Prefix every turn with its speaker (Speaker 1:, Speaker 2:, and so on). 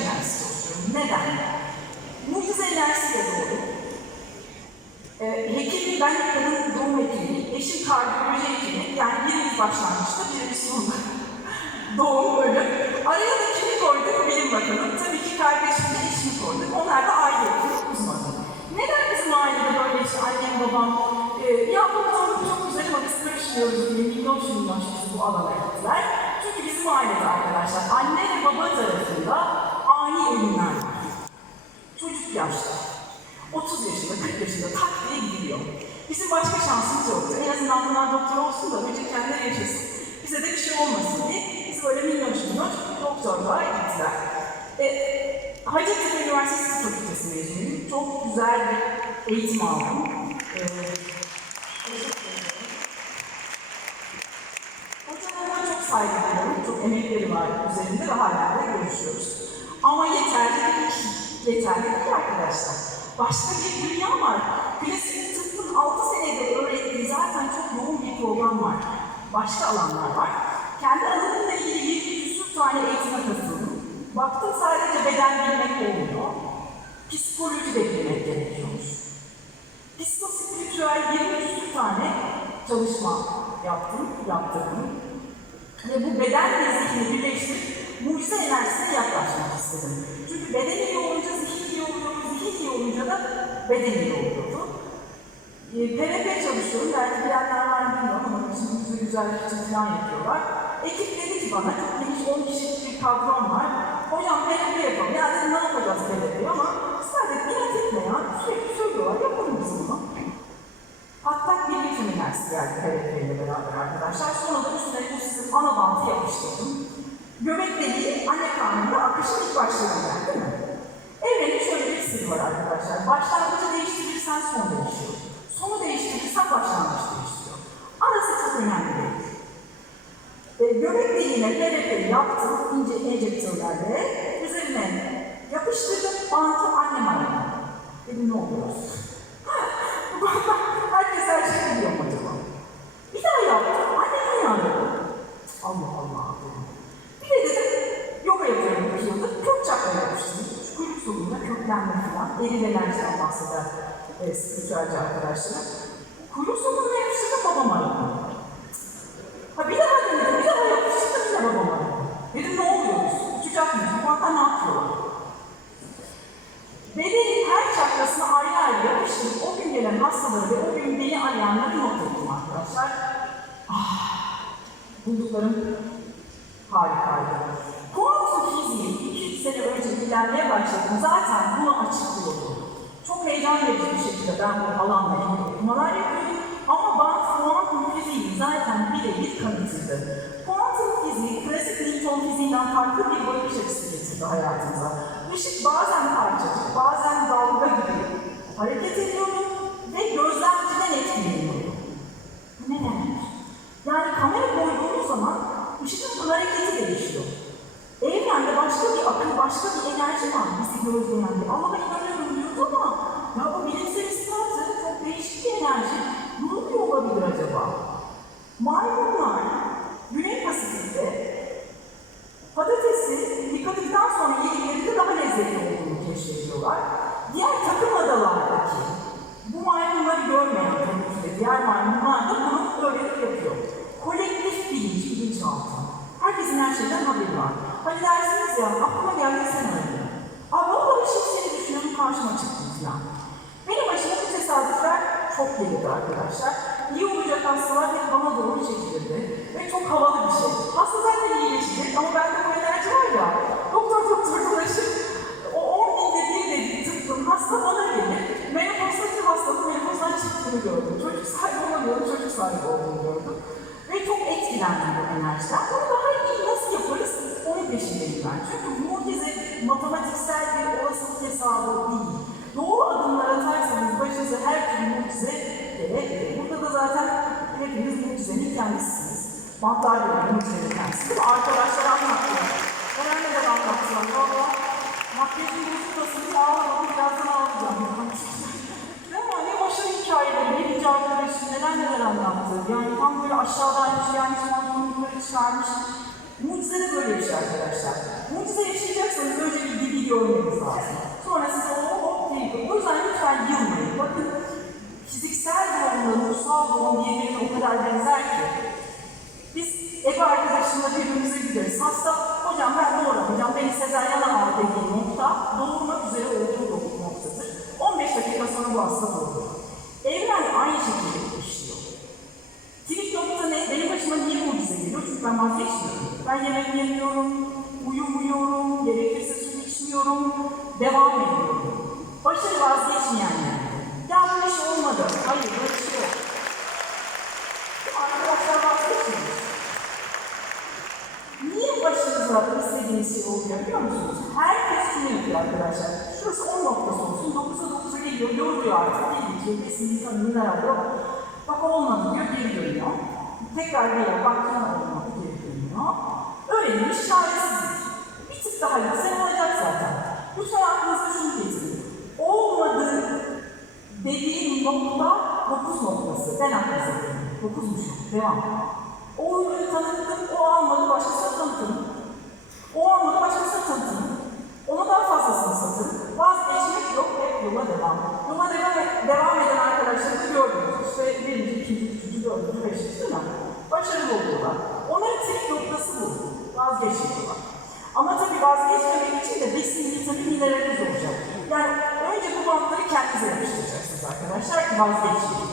Speaker 1: enerjisi çalışıyorum. Neden? Mucize enerjisiyle doğdum. Ee, hekimim, ben kadın doğum hekimiyim. Eşim kardiyoloji hekimi. Yani birimiz başlangıçta, birimiz sonunda. doğum, ölüm. Araya da kimi koyduk bilin bakalım. Tabii ki kardeşimle eşimi koyduk. Onlar da aile hekimi uzmanı. Neden bizim ailede böyle işte annem, babam, e, ya bu çok, çok güzel ama biz karışmıyoruz diye milyon kişi bu alana gittiler. Çünkü bizim ailede arkadaşlar anne ve baba tarafında var. Çocuk yaşta. 30 yaşında, 40 yaşında tak diye gidiyor. Bizim başka şansımız yoktu. En azından bunlar doktor olsun da önce kendileri yaşasın. Bize de bir şey olmasın diye biz böyle milyon milyon doktorluğa gittiler. E, Hacettepe Üniversitesi Fakültesi mezunuyum. Çok güzel bir eğitim aldım. E, teşekkür ederim. Hocalarıma çok saygı duyuyorum. Çok emekleri var üzerinde ve hala da görüşüyoruz. Ama yeterli değil. Yeterli değil arkadaşlar. Başka bir dünya var. Klasik tıbbın 6 senede öğrettiği zaten çok yoğun bir program var. Başka alanlar var. Kendi alanımla ilgili 20 küsur tane eğitime katıldım. Baktım sadece beden bilmek olmuyor. Psikoloji de bilmek gerekiyormuş. Psikospiritüel 20 küsur tane çalışma yaptım, yaptırdım. Ve bu bedenle zihni birleştirip mucize enerjisine yaklaşmak istedim. Çünkü beden iyi olunca da beden oluyordu. E, PRP çalışıyorum, belki bilenler var bilmiyorum ama güzel güzellik için falan yapıyorlar. Ekip dedi ki bana, çok geniş 10 kişilik bir kadrom var. Hocam PRP yapalım. Ya dedim ne yapacağız PRP'yi ama sadece inat etme ya. Sürekli söylüyorlar, yapalım biz bunu. Patlak bir vitamin dersi geldi PRP ile beraber arkadaşlar. Sonra da üstüne bu sizin ana bantı yapıştırdım. Göbek deliği anne karnında akışın ilk başlarından değil mi? Evrenin şöyle bir sırrı var arkadaşlar. Başlangıcı değiştirirsen son değişiyor. Sonu değiştirirsen başlangıç değişiyor. Arası çok önemli değil. E, göbek deliğine PRP yaptım ince enjektörlerle. Üzerine yapıştırdım bantı annem aradı. Dedim ne oluyor? Herkes her şeyi biliyor mu acaba? Bir daha yaptım. Annem yine aradı. Allah Allah dedim. Bir de dedim yoga yapıyorum iki yıldır. Kök çakra yapmıştım. Şu kuyruk solunda köklenme falan. Eril enerjiden bahseder e, spiritüelci arkadaşlarım. Kuyruk solunda yapıştırdım babam aradı. Ha bir daha denedim. Bir daha yapıştırdım yine babam aradı. Dedim ne oluyoruz? Uçacak mıyız? Bu hatta ne yapıyorlar? Bedenin her çakrasına ayrı ayrı yapıştırıp o gün gelen hastaları ve o gün beni arayanları not ettim arkadaşlar. Ah, bulduklarım harikaydı. Kuantum fiziği 200 sene önce bilinmeye başladım. Zaten bunu açıklıyordu. Çok heyecan verici bir şekilde ben bu alanla ilgili okumalar yapıyordum. Ama ben kuantum fiziği zaten birebir kanıtıydı. Kuantum fiziği klasik Newton fiziğinden farklı bir bakış açısı getirdi hayatımıza. Işık bazen parçacık, bazen dalga gibi hareket ediyordu ve gözlemciden etkileniyordu. Bu ne demek? Yani kamera koyduğumuz zaman ışığın hareketi değişiyor. Evrende başka bir akıl, başka bir enerji bizi gözleyen bir. Allah'a inanıyorum diyoruz ama ya bu bilimsel ispatı çok değişik bir enerji. Ne oluyor olabilir acaba? Maymunlar Güney Pasifik'te Patatesi yıkadıktan sonra yediklerinde daha lezzetli olduğunu keşfediyorlar. Diğer takım adalardaki bu maymunları görmeyen tabii diğer maymunlar da bunu öğrenip yapıyor. Kolektif bilinç, bilinçaltı. Herkesin her şeyden haberi var. Hani dersiniz ya, aklıma geldi sen öyle. Vallahi şimdi seni düşünüyorum karşıma çıktı falan. Benim başıma bu tesadüfler çok gelirdi arkadaşlar. İyi olacak hastalar hep bana doğru çekilirdi. Ve çok havalı bir şey. Hasta zaten iyileşecek ama bende bu enerji var ya. Doktor doktor dolaşır. O 10 binde bir dediği tıbbın hasta bana gelir. Menopozdaki hastanın menopozdan çıktığını gördüm. Çocuk sahibi olamıyorum, çocuk sahibi olduğunu gördüm. Ve çok etkilendim bu enerjiden. Bunu daha iyi nasıl yaparız? Onun peşindeyim ben. Çünkü mucize matematiksel hesabı değil. Doğru adımlar atarsanız başınıza her türlü mucize gelebilir. Burada da zaten hepiniz mucizenin kendisiniz. Gibi mucizenin kendisi. Değil? Arkadaşlar anlatıyor. Ben anneden anlatacağım. Valla makyajın bozulmasını ağlamadım. Birazdan ağlayacağım. Mi? Ne başarı hikayeleri, birinci arkadaşım neler neler anlattı. Yani tam böyle aşağıdan yani fantomlukları çıkarmış. Mucize de böyle bir şey arkadaşlar. Mucize yaşayacaksanız önce bir Bunu görmeniz lazım. Arkadaşımla birbirimize gideriz. Hasta, hocam ben doğuramayacağım, beni sezaryana al dediği nokta doğurmak üzere olduğu noktadır. 15 dakika sonra bu hasta doğuyor. Evren aynı şekilde işliyor. Trik nokta ne? Benim başıma niye mucize geliyor? Çünkü ben vazgeçmiyorum. Ben yemek yemiyorum, uyumuyorum, gerekirse su içmiyorum, devam ediyorum. Başarı vazgeçmeyenler. Yanlış olmadı. Hayır, 9'a geliyor, yoruluyor artık. Geliyor, kesin insanın yok. Bak olmadı diyor, geri dönüyor. Tekrar geliyor, bak yine olmadı, geri dönüyor. Öğrenilmiş çaresizlik. Bir tık daha yüksek olacak zaten. Lütfen aklınızda şunu getirin. Olmadı dediğim nokta 9 noktası. Ben aklınıza koyayım. 9'muş. Devam. O ürünü tanıttım, o almadı, başkasına tanıtın. O almadı, başkasına Vazgeçmiyorlar. Ama tabii vazgeçmemek için de besin, vitamin, mineraliniz olacak. Yani önce bu bantları kendinize yapıştıracaksınız arkadaşlar ki vazgeçmeyin.